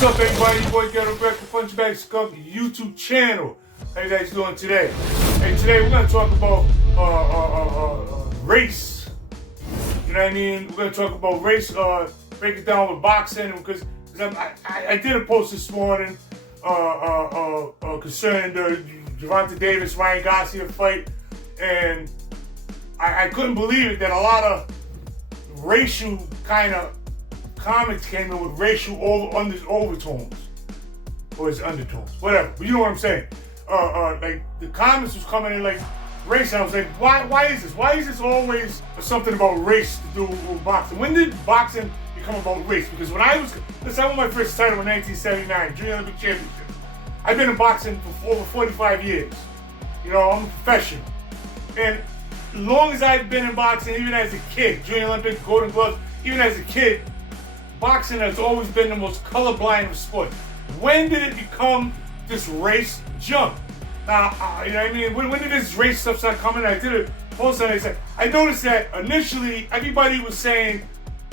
What's up, everybody? Your boy Ghetto Greg from Punchingbagskunk YouTube channel. How you guys doing today? Hey, today we're gonna talk about race. You know what I mean? We're gonna talk about race. Break it down with boxing because I did a post this morning concerning the Gervonta Davis Ryan Garcia fight, and I couldn't believe it that a lot of racial kind of comments came in with racial overtones, or it's undertones, whatever. But you know what I'm saying? Like the comments was coming in like race, and I was like, why is this? Why is this always something about race to do with boxing? When did boxing become about race? Because when I won my first title in 1979, Junior Olympic Championship. I've been in boxing for over 45 years. You know, I'm a professional, and as long as I've been in boxing, even as a kid, Junior Olympic, Golden Gloves, even as a kid, boxing has always been the most colorblind of sport. When did it become this race jump? Now, you know what I mean? When did this race stuff start coming? I did a post on it. I noticed that initially everybody was saying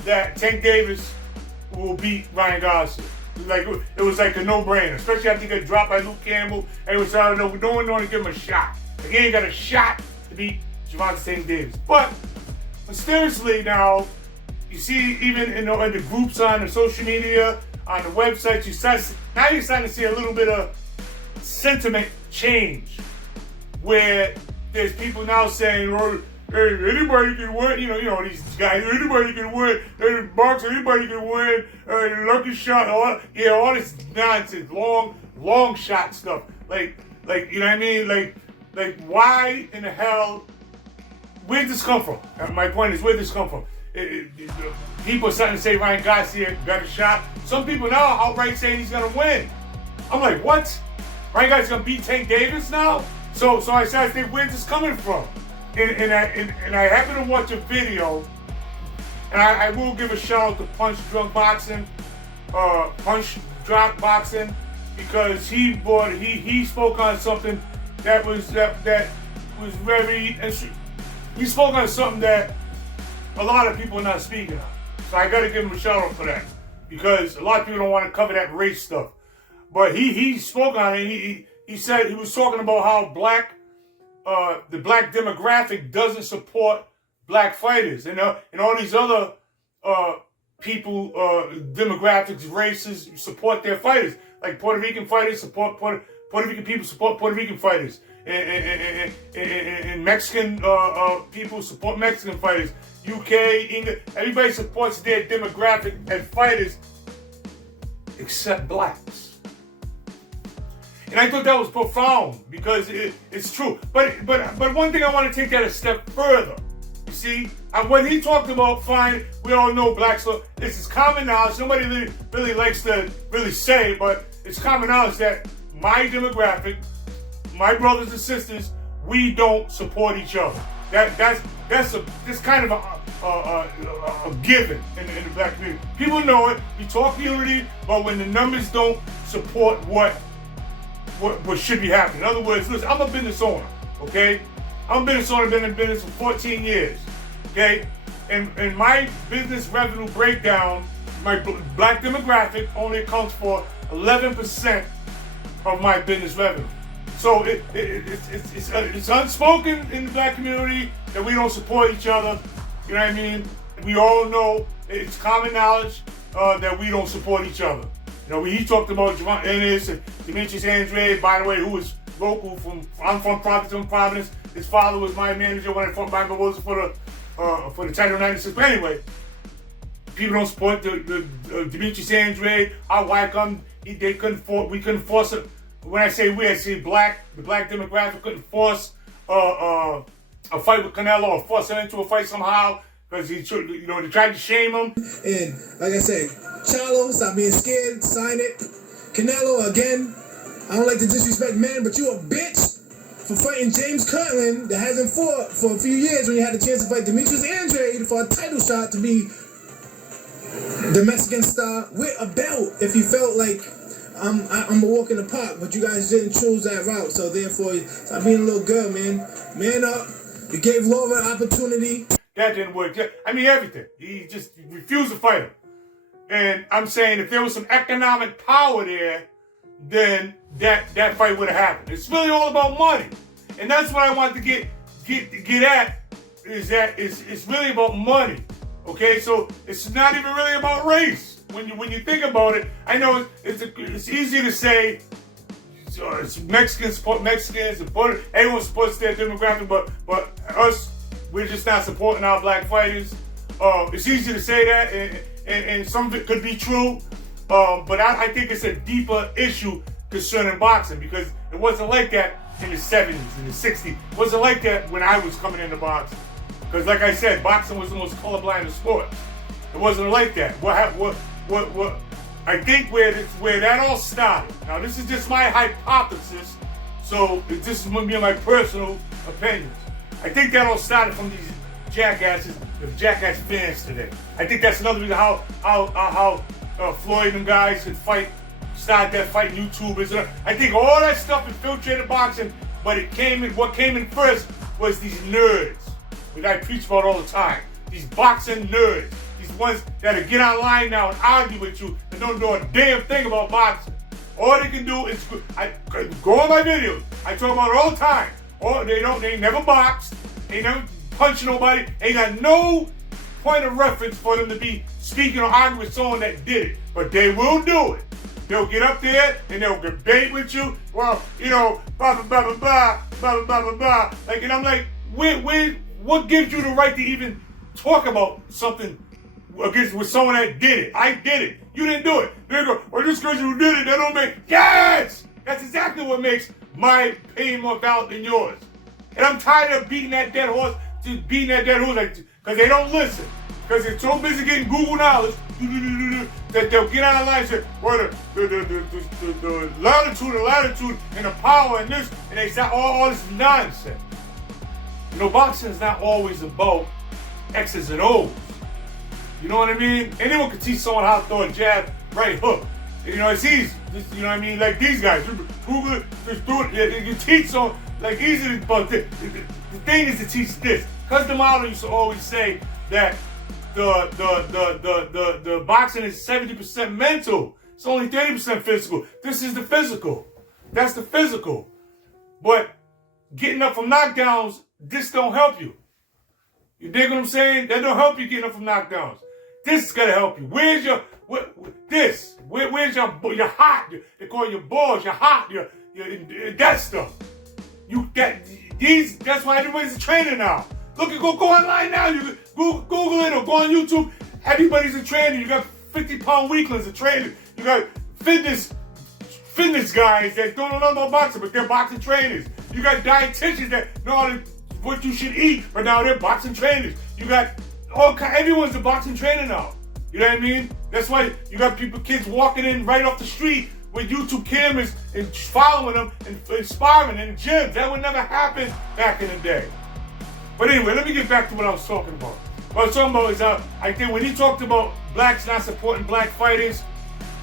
that Tank Davis will beat Ryan Garcia. It was like a no-brainer, especially after he got dropped by Luke Campbell. And it was, I don't know, no one wanted to give him a shot. Like, he ain't got a shot to beat Gervonta Tank Davis. But mysteriously now, you see even in the groups on the social media, on the websites, now you're starting to see a little bit of sentiment change, where there's people now saying, oh, hey, anybody can win, you know these guys, anybody can win, boxing, anybody can win, lucky shot, all this nonsense, long shot stuff, like you know what I mean, like why in the hell, where'd this come from? My point is, where'd this come from? People are starting to say Ryan Garcia got a shot. Some people now are outright saying he's gonna win. I'm like, what? Ryan Garcia's gonna beat Tank Davis now? So I started to think, where's this coming from? And I happened to watch a video, and I will give a shout out to Punch Drunk Boxing, Punch Drunk Boxing, because he spoke on something that was very interesting. He spoke on something that a lot of people are not speaking on. So I gotta give him a shout out for that, because a lot of people don't want to cover that race stuff. But he spoke on it. He said he was talking about how the black demographic doesn't support black fighters, and all these other people, demographics, races support their fighters. Like Puerto Rican fighters support Puerto Rican people support Puerto Rican fighters, and Mexican people support Mexican fighters. UK, England, everybody supports their demographic and fighters except blacks. And I thought that was profound, because it's true. But one thing I want to take that a step further. You see, and when he talked about, fine, we all know blacks, so this is common knowledge. Nobody really likes to really say it, but it's common knowledge that my demographic, my brothers and sisters, we don't support each other. That's kind of a given in the black community. People know it. We talk unity, but when the numbers don't support what should be happening. In other words, listen, I'm a business owner, okay? I'm a business owner, been in business for 14 years, okay? And my business revenue breakdown, my black demographic only accounts for 11% of my business revenue. So it's unspoken in the black community that we don't support each other. You know what I mean? We all know, it's common knowledge that we don't support each other. You know, he talked about Ennis and Demetrius Andre, by the way, who is local I'm from Providence. His father was my manager when I fought Michael Wilson for the title 96. But anyway, people don't support the Demetrius Andre. Our Wycombe, we couldn't force it. When I say we, I say the black demographic couldn't force a fight with Canelo, or force him into a fight somehow, because they tried to shame him. And like I said, Charlo, stop being scared, sign it. Canelo, again, I don't like to disrespect men, but you a bitch for fighting James Kirtland that hasn't fought for a few years when you had a chance to fight Demetrius Andre for a title shot to be the Mexican star with a belt. If you felt like I'm a walk in the park, but you guys didn't choose that route, so therefore, stop being a little girl, man. Man up. You gave Laura an opportunity. That didn't work. I mean, everything. He just refused to fight him. And I'm saying if there was some economic power there, then that fight would have happened. It's really all about money. And that's what I want to get at, is that it's really about money. Okay, so it's not even really about race. When you think about it, I know it's easy to say it's Mexicans support Mexicans, everyone supports their demographic, but us, we're just not supporting our black fighters. It's easy to say that, and some of it could be true, but I think it's a deeper issue concerning boxing, because it wasn't like that in the 70s, in the 60s. It wasn't like that when I was coming into boxing. Because like I said, boxing was the most colorblind sport. It wasn't like that. What I think where that all started. Now this is just my hypothesis, so this is going to be my personal opinions. I think that all started from these jackasses, the jackass fans today. I think that's another reason how Floyd and guys could start that fight, YouTubers. I think all that stuff infiltrated boxing, but what came in first was these nerds that I preach about all the time. These boxing nerds. These ones that'll get online now and argue with you and don't know a damn thing about boxing. All they can do is go on my videos. I talk about it all the time. They never boxed. They never punched nobody. Ain't got no point of reference for them to be speaking or arguing with someone that did it. But they will do it. They'll get up there and they'll debate with you. Well, blah, blah, blah, blah, blah, blah, blah, blah, blah. Like, and I'm like, what gives you the right to even talk about something with someone that did it? I did it. You didn't do it. They go, well, just because you did it, that don't make... Yes! That's exactly what makes my opinion more valid than yours. And I'm tired of beating that dead horse, because they don't listen. Because they're so busy getting Google knowledge that they'll get out of line and say, well, the latitude and the power and this, and they say all this nonsense. Boxing is not always about X's and O's. You know what I mean? Anyone can teach someone how to throw a jab, right hook. It's easy. You know what I mean? Like these guys, Google it, just do it. You teach someone, like easy, but the thing is to teach this. Because the model used to always say that the boxing is 70% mental. It's only 30% physical. This is the physical. That's the physical. But getting up from knockdowns, this don't help you. You dig what I'm saying? That don't help you getting up from knockdowns. This is gonna help you. Where's your Where's your heart? They call your balls, your heart, your that stuff. That's why everybody's a trainer now. Look, go online now. You Google it or go on YouTube. Everybody's a trainer. You got 50-pound weaklings, a trainer. You got fitness guys that don't know nothing about boxing, but they're boxing trainers. You got dietitians that know what you should eat, but now they're boxing trainers. You got everyone's a boxing trainer now. You know what I mean? That's why you got kids walking in right off the street with YouTube cameras and following them and sparring in gyms. That would never happen back in the day. But anyway, let me get back to what I was talking about. What I was talking about is I think when he talked about blacks not supporting black fighters,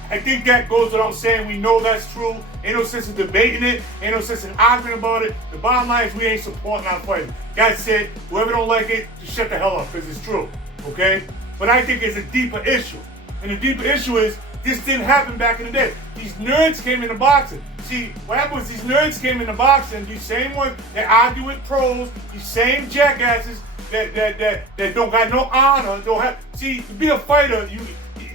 I think that goes without saying. We know that's true. Ain't no sense in debating it. Ain't no sense in arguing about it. The bottom line is we ain't supporting our fighters. That's it. Whoever don't like it, just shut the hell up, because it's true. Okay? But I think it's a deeper issue. And the deeper issue is this didn't happen back in the day. These nerds came into boxing. See, what happened was these nerds came into boxing, these same ones that argue with pros, these same jackasses that don't got no honor, to be a fighter,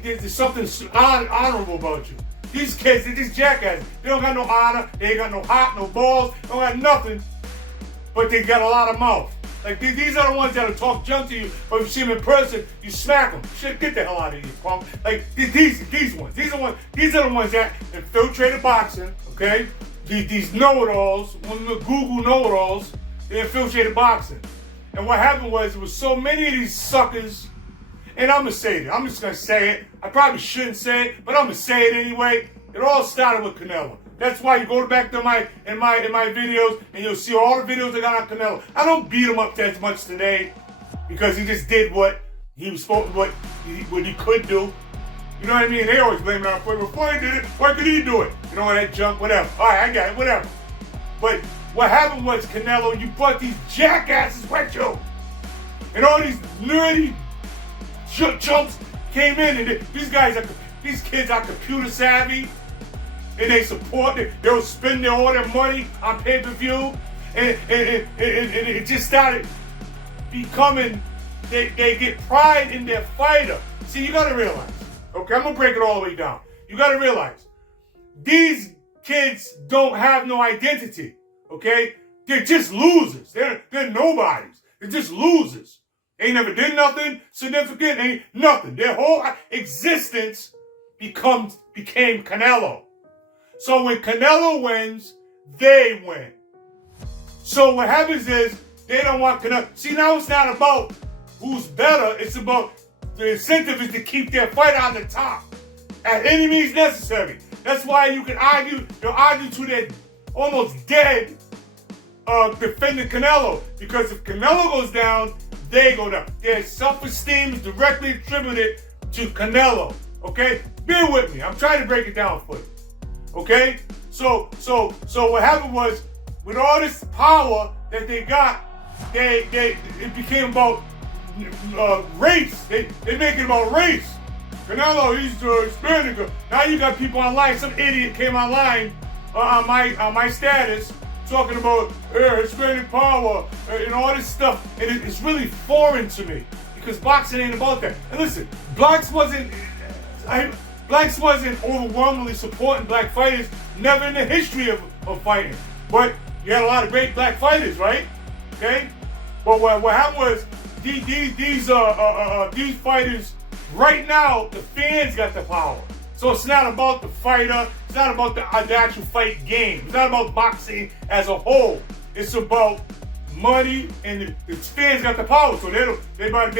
there's something honorable about you. These kids, these jackasses, they don't got no honor, they ain't got no heart, no balls, they don't got nothing, but they got a lot of mouth. Like, these are the ones that'll talk junk to you, but if you see them in person, you smack them. Shit, get the hell out of here, punk. Like, these ones. These are the ones that infiltrated boxing, okay? These know-it-alls, Google know-it-alls, they infiltrated boxing. And what happened was, there was so many of these suckers, and I'm gonna say it. I'm just gonna say it. I probably shouldn't say it, but I'm gonna say it anyway. It all started with Canelo. That's why you go back to my videos and you'll see all the videos I got on Canelo. I don't beat him up as much today because he just did what he was supposed to, what he could do. You know what I mean? They always blame it on Floyd. Well, Floyd did it. Why could he do it? You know, that junk, whatever. All right, I got it, whatever. But what happened was, Canelo, you brought these jackasses with you. And all these nerdy chumps came in, and these kids are computer savvy, and they support it. They'll spend all their money on pay-per-view, and it just started becoming. They get pride in their fighter. See, you gotta realize. Okay, I'm gonna break it all the way down. You gotta realize these kids don't have no identity. Okay, they're just losers. They're nobodies. They're just losers. They never did nothing significant. Ain't nothing. Their whole existence became Canelo. So when Canelo wins, they win. So what happens is they don't want Canelo. See, now it's not about who's better. It's about the incentive is to keep their fighter on the top at any means necessary. That's why you can argue. They'll argue to their almost dead defending Canelo, because if Canelo goes down, they go down. Their self-esteem is directly attributed to Canelo. Okay, bear with me. I'm trying to break it down for you. Okay, so what happened was, with all this power that they got, it became about race. They make it about race. Canelo, he's Hispanic. Now you got people online. Some idiot came online on my status talking about Hispanic power and all this stuff, and it's really foreign to me because boxing ain't about that. And listen, blacks wasn't overwhelmingly supporting black fighters, never in the history of fighting. But you had a lot of great black fighters, right? Okay. But what happened was these fighters right now, the fans got the power. So it's not about the fighter. It's not about the actual fight game. It's not about boxing as a whole. It's about money, and the fans got the power. So they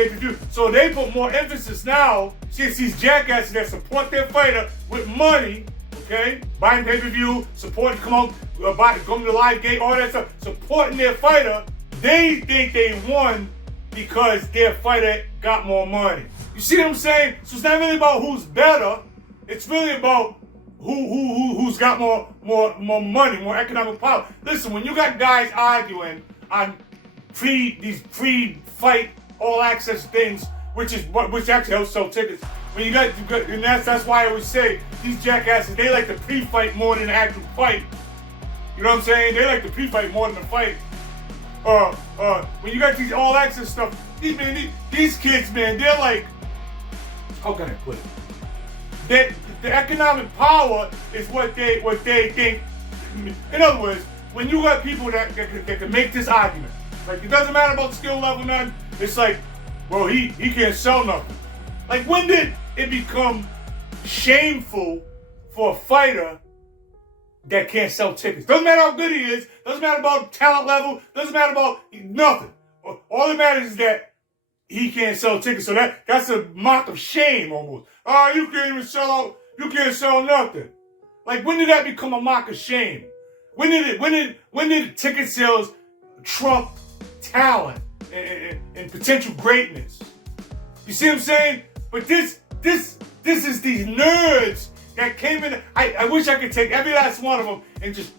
can do. So they put more emphasis now. Since these jackasses that support their fighter with money, okay, buying pay-per-view, supporting, come to the live gate, all that stuff, supporting their fighter. They think they won because their fighter got more money. You see what I'm saying? So it's not really about who's better. It's really about who's got more money, more economic power. Listen, when you got guys arguing on these pre-fight all access things, which actually helps sell tickets. When you got, and that's why I always say these jackasses, they like the pre-fight more than the actual fight. You know what I'm saying? They like the pre-fight more than the fight. When you got these all access stuff, these kids, man, they're like, how can I put it? The economic power is what they think. In other words, when you got people that can make this argument, like it doesn't matter about skill level, nothing. It's like, well, he can't sell nothing. Like, when did it become shameful for a fighter that can't sell tickets? Doesn't matter how good he is. Doesn't matter about talent level. Doesn't matter about nothing. All that matters is that he can't sell tickets. So that's a mark of shame almost. Oh, you can't even sell out. You can't sell nothing. Like, when did that become a mark of shame? When did ticket sales trump talent and potential greatness? You see what I'm saying? But this is these nerds that came in. I wish I could take every last one of them and just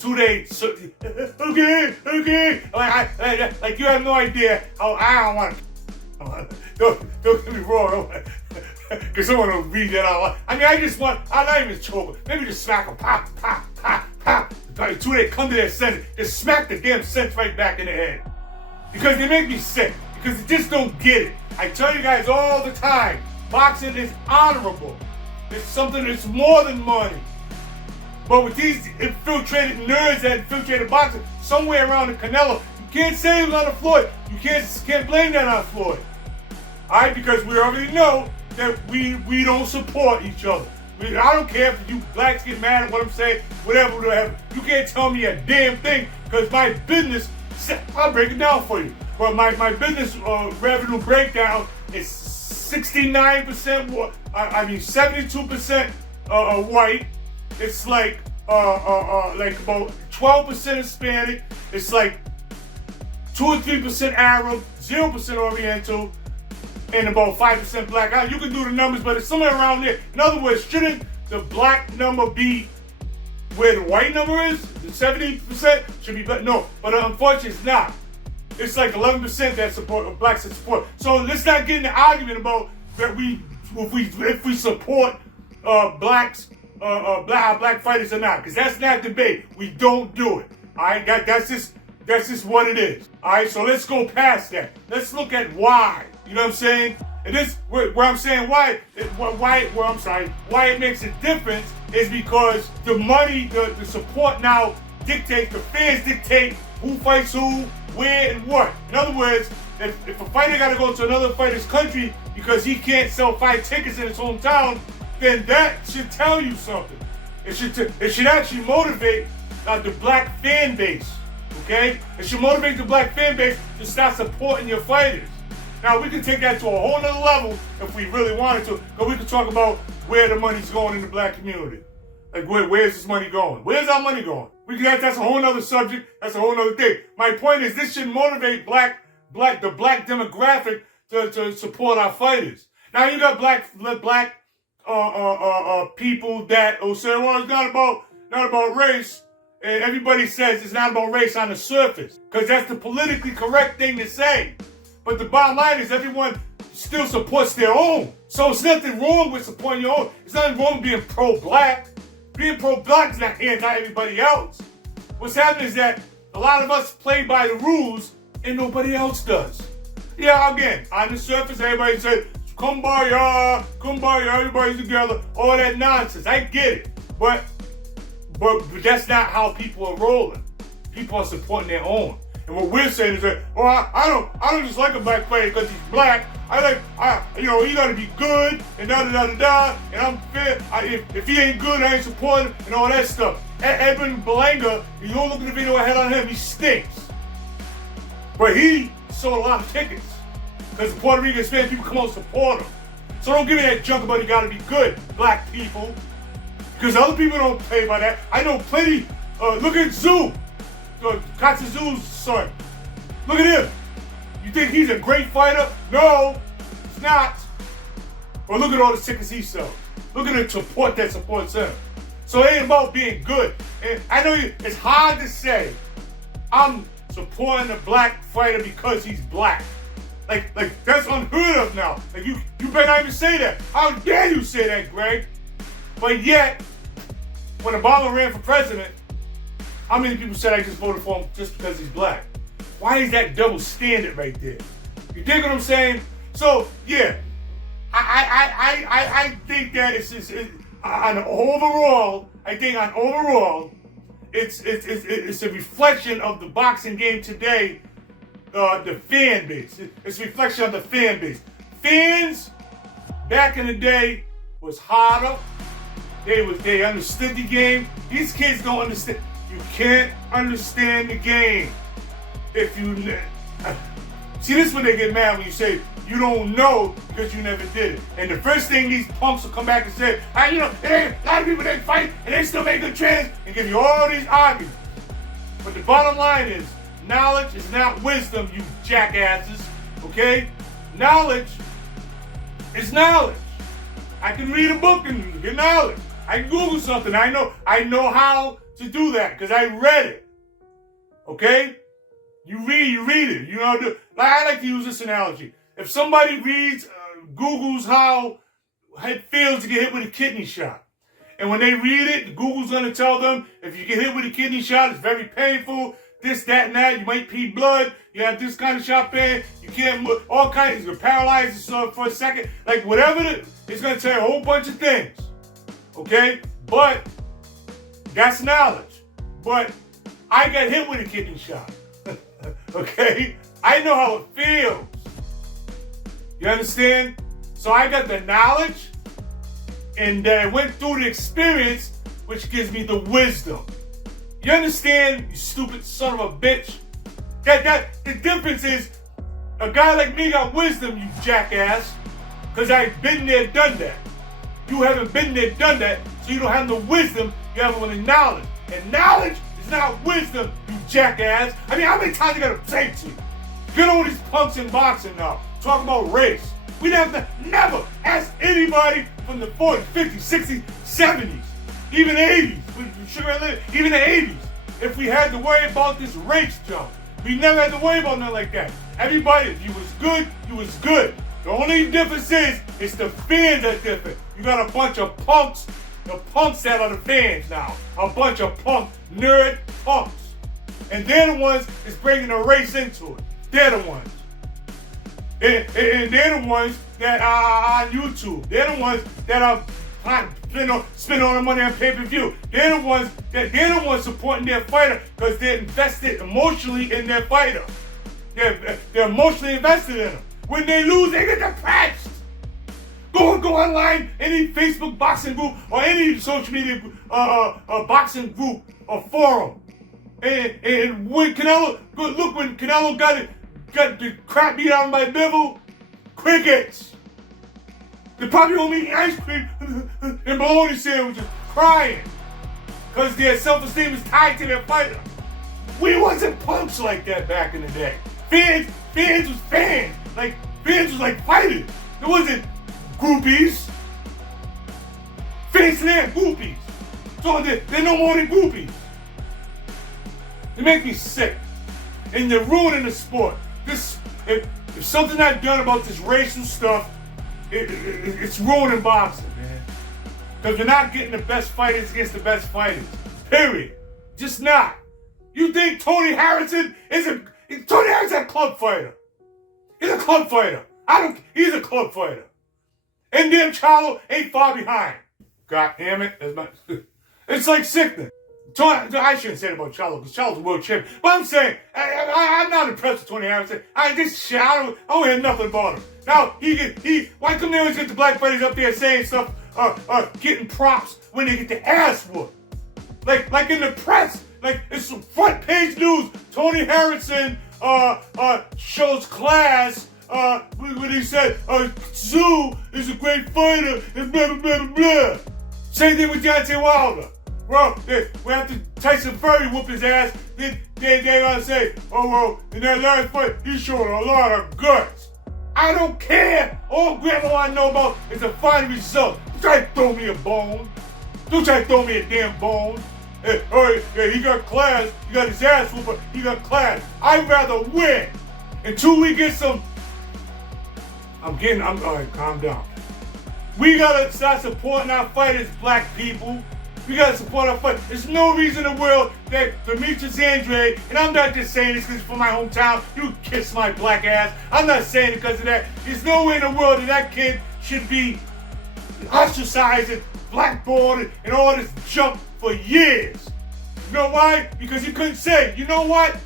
2 days. So, okay. Like you have no idea how I don't want to. Don't get me wrong. Because someone will read that out loud. I mean, I'm not even choking. Maybe just smack them, pop. Until they come to their senses, just smack the damn sense right back in the head. Because they make me sick. Because they just don't get it. I tell you guys all the time, boxing is honorable. It's something that's more than money. But with these infiltrated nerds that infiltrated boxing, somewhere around the Canelo, you can't say it was on Floyd. You can't blame that on Floyd. All right, because we already know that we don't support each other. I don't care if you blacks get mad at what I'm saying, whatever. You can't tell me a damn thing, because my business, I'll break it down for you. But my business revenue breakdown is 69% 72% white. It's like about 12% Hispanic. It's like 2 or 3% Arab, 0% Oriental, and about 5% black. You can do the numbers, but it's somewhere around there. In other words, shouldn't the black number be where the white number is? The 70% should be black. No, but unfortunately it's not. It's like 11% that support, blacks that support. So let's not get in the argument about that if we support black fighters or not, because that's not debate. We don't do it. All right, that's just what it is. All right, so let's go past that. Let's look at why. You know what I'm saying? And this where I'm saying why it makes a difference is because the money, the support now dictates, the fans dictate who fights who, where, and what. In other words, if a fighter got to go to another fighter's country because he can't sell 5 tickets in his hometown, then that should tell you something. It should actually motivate the black fan base. Okay, it should motivate the black fan base to start supporting your fighters. Now, we can take that to a whole nother level if we really wanted to, because we can talk about where the money's going in the black community. Like, where's this money going? Where's our money going? That's a whole nother subject. That's a whole nother thing. My point is, this should motivate the black demographic to support our fighters. Now, you got black people that say, well, it's not about race. And everybody says it's not about race on the surface, because that's the politically correct thing to say. But the bottom line is everyone still supports their own. So it's nothing wrong with supporting your own. It's nothing wrong with being pro-black. Being pro-black is not anti-everybody else. What's happening is that a lot of us play by the rules and nobody else does. Yeah, again, on the surface, everybody says, kumbaya, everybody's together, all that nonsense. I get it. But that's not how people are rolling. People are supporting their own. And what we're saying is that, I don't just like a black player because he's black. You gotta be good and da-da-da-da-da, and I'm fair. If he ain't good, I ain't supporting him and all that stuff. Edwin Belanga, you don't look at the video I had on him, he stinks. But he sold a lot of tickets because the Puerto Rican Hispanic people come out and support him. So don't give me that junk about you gotta be good, black people. Because other people don't pay by that. I know plenty. Look at Zoo. Katsuzu's son. Look at him. You think he's a great fighter? No, he's not. But look at all the tickets he sells. Look at the support that supports him. So it ain't about being good. And I know it's hard to say, I'm supporting a black fighter because he's black. Like that's unheard of now. Like you better not even say that. How dare you say that, Greg? But yet, when Obama ran for president, how many people said I just voted for him just because he's black? Why is that double standard right there? You dig what I'm saying? So yeah, I think that it's on overall. I think on overall, it's a reflection of the boxing game today. The fan base. It's a reflection of the fan base. Fans back in the day was harder. They understood the game. These kids don't understand. You can't understand the game if you see. This is when they get mad when you say you don't know because you never did it. And the first thing these punks will come back and say, a lot of people they fight and they still make good trades and give you all these arguments. But the bottom line is, knowledge is not wisdom, you jackasses. Okay? Knowledge is knowledge. I can read a book and get knowledge. I can Google something. I know how to do that because I read it. Okay? You read it. You know, I like to use this analogy. If somebody Googles how it feels to get hit with a kidney shot, and when they read it, Google's going to tell them if you get hit with a kidney shot, it's very painful. This, that, and that. You might pee blood. You have this kind of shot pain. You can't move. All kinds. You're paralyzed for a second. Like whatever it's going to tell you a whole bunch of things. Okay? But that's knowledge. But I got hit with a kidney shot. Okay? I know how it feels. You understand? So I got the knowledge, and I went through the experience, which gives me the wisdom. You understand, you stupid son of a bitch? The difference is, a guy like me got wisdom, you jackass, because I've been there, done that. You haven't been there, done that, so you don't have no wisdom, you have only knowledge. And knowledge is not wisdom, you jackass. I mean, how many times I gotta say to you? Get on these punks in boxing now, talk about race. We never ask anybody from the 40s, 50s, 60s, 70s, even 80s, even the 80s, if we had to worry about this race jump. We never had to worry about nothing like that. Everybody, if you was good, you was good. The only difference is the fans are different. You got a bunch of punks, the punks that are the fans now. A bunch of punk, nerd punks. And they're the ones that's bringing the race into it. They're the ones. And they're the ones that are on YouTube. They're the ones that are spending all the money on pay-per-view. They're the ones supporting their fighter because they're invested emotionally in their fighter. They're emotionally invested in them. When they lose, they get depressed. Go online, any Facebook boxing group or any social media boxing group or forum. And when Canelo, look, when Canelo got the crap beat out of my Bivol, crickets. They probably only eating ice cream and bologna sandwiches, crying. Because their self-esteem is tied to their fighter. We wasn't punks like that back in the day. Fans was fans. Like, fans was like fighters. It wasn't groupies. Fans today are groupies. So they're no more than groupies. They make me sick. And they're ruining the sport. If something's not done about this racial stuff, it's ruining boxing, man. Because you're not getting the best fighters against the best fighters. Period. Just not. You think Tony Harrison is Tony Harrison's a club fighter. He's a club fighter. He's a club fighter. And damn Charlo ain't far behind. God damn it. It's like sickening. I shouldn't say it about Charlo because Charlo's a world champion. But I'm saying, I'm not impressed with Tony Harrison. I don't hear nothing about him. Now, why come they always get the black fighters up there saying stuff, getting props when they get their ass whooped? Like in the press, like it's front page news. Tony Harrison shows class when he said, Zoo is a great fighter and blah, blah, blah, blah, blah. Same thing with Deontay Wilder. Bro, we have to Tyson Fury whoop his ass. They're gonna say, oh, well, in that last fight, he showed a lot of guts. I don't care. All Grandma I know about is the final result. Don't try to throw me a bone. Don't try to throw me a damn bone. He got class. He got his ass whooped, but he got class. I'd rather win until we get some. All right, calm down. We gotta start supporting our fighters, black people. We gotta support our fight. There's no reason in the world that Demetrius Andrade, and I'm not just saying this because it's from my hometown, you kiss my black ass. I'm not saying it because of that. There's no way in the world that kid should be ostracized and blackballed and all this junk for years. You know why? Because he couldn't say. You know what?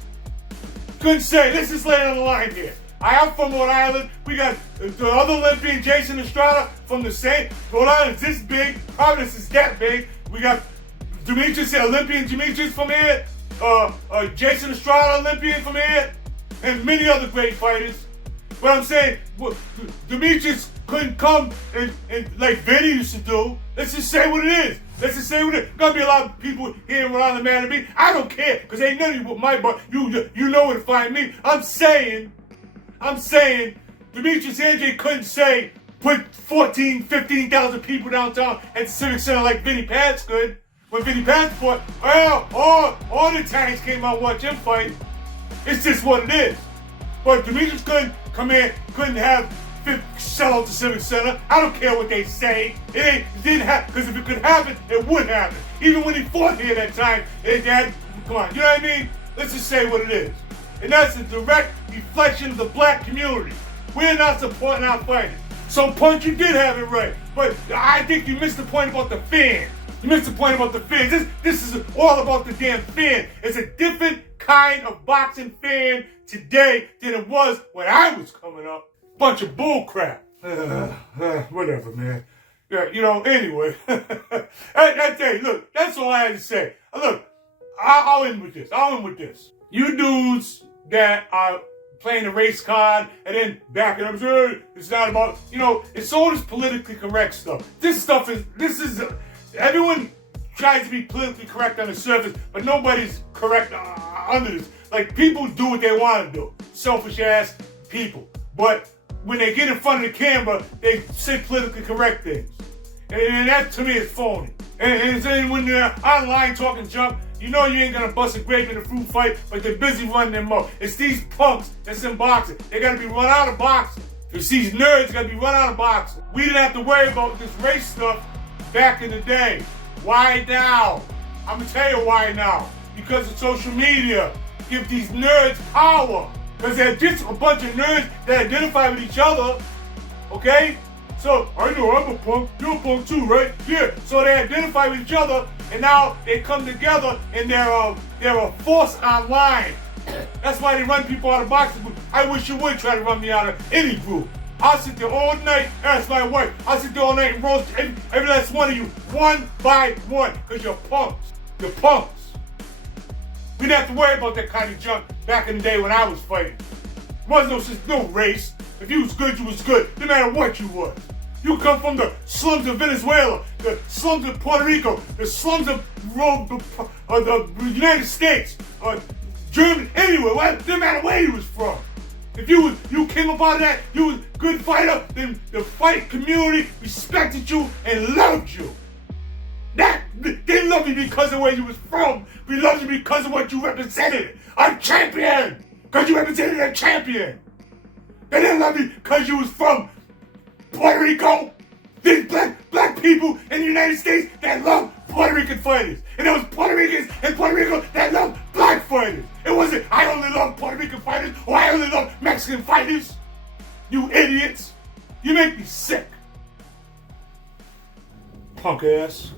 Couldn't say. Let's just lay it on the line here. I am from Rhode Island. We got the other Olympian, Jason Estrada, from the same. Rhode Island's this big. Providence is that big. We got Olympian Demetrius from here, Jason Estrada, Olympian from here, and many other great fighters. But I'm saying, Demetrius couldn't come and like Vinny used to do. Let's just say what it is. Let's just say what it is. Gonna be a lot of people here in Rhode Island mad at me. I don't care, because ain't none of you with my butt. You know where to find me. I'm saying, Demetrius Andrade couldn't say, put 14, 15,000 people downtown at the Civic Center like Vinny Paz could. When Vinny Paz fought, well, all the Italians came out and watch him fight. It's just what it is. But Demetrius couldn't come in, couldn't have sell out the Civic Center. I don't care what they say. It didn't happen, because if it could happen, it would happen. Even when he fought here that time, come on, you know what I mean? Let's just say what it is. And that's a direct reflection of the black community. We're not supporting our fighters. So, Punch, you did have it right. But I think you missed the point about the fans. You missed the point about the fans. This is all about the damn fan. It's a different kind of boxing fan today than it was when I was coming up. Bunch of bull crap. Whatever, man. Yeah, anyway. I tell you, look, that's all I had to say. Look, I'll end with this. You dudes that are playing the race card and then backing up, it's not about, it's all this politically correct stuff. Everyone tries to be politically correct on the surface, but nobody's correct under this. Like, people do what they want to do. Selfish ass people. But when they get in front of the camera, they say politically correct things. And that, to me, is phony. And when they're online talking junk, you ain't gonna bust a grape in a fruit fight, but they're busy running their mouth. It's these punks that's in boxing. They gotta be run out of boxing. Because these nerds got to be run out of boxing. We didn't have to worry about this race stuff back in the day. Why now? I'm going to tell you why now. Because of social media. Give these nerds power. Because they're just a bunch of nerds that identify with each other. Okay? So, I know I'm a punk. You're a punk too, right? Yeah. So they identify with each other, and now they come together, and they're a force online. That's why they run people out of boxing groups. I wish you would try to run me out of any group. I'll sit there all night, ask my wife. I'll sit there all night and roast every last one of you, one by one, because you're punks. You're punks. We didn't have to worry about that kind of junk back in the day when I was fighting. There wasn't no race. If you was good, you was good, no matter what you was. You come from the slums of Venezuela, the slums of Puerto Rico, the slums of the United States, Germany, anywhere, no matter where you was from. If you came up out of that, you was a good fighter, then the fight community respected you and loved you. They didn't love you because of where you was from. We loved you because of what you represented. A champion! Because you represented a champion. They didn't love you because you was from Puerto Rico. There's black people in the United States that love Puerto Rican fighters. And there was Puerto Ricans in Puerto Rico that love black fighters. It wasn't, I only love Puerto Rican fighters or I only love Mexican fighters. You idiots. You make me sick. Punk ass.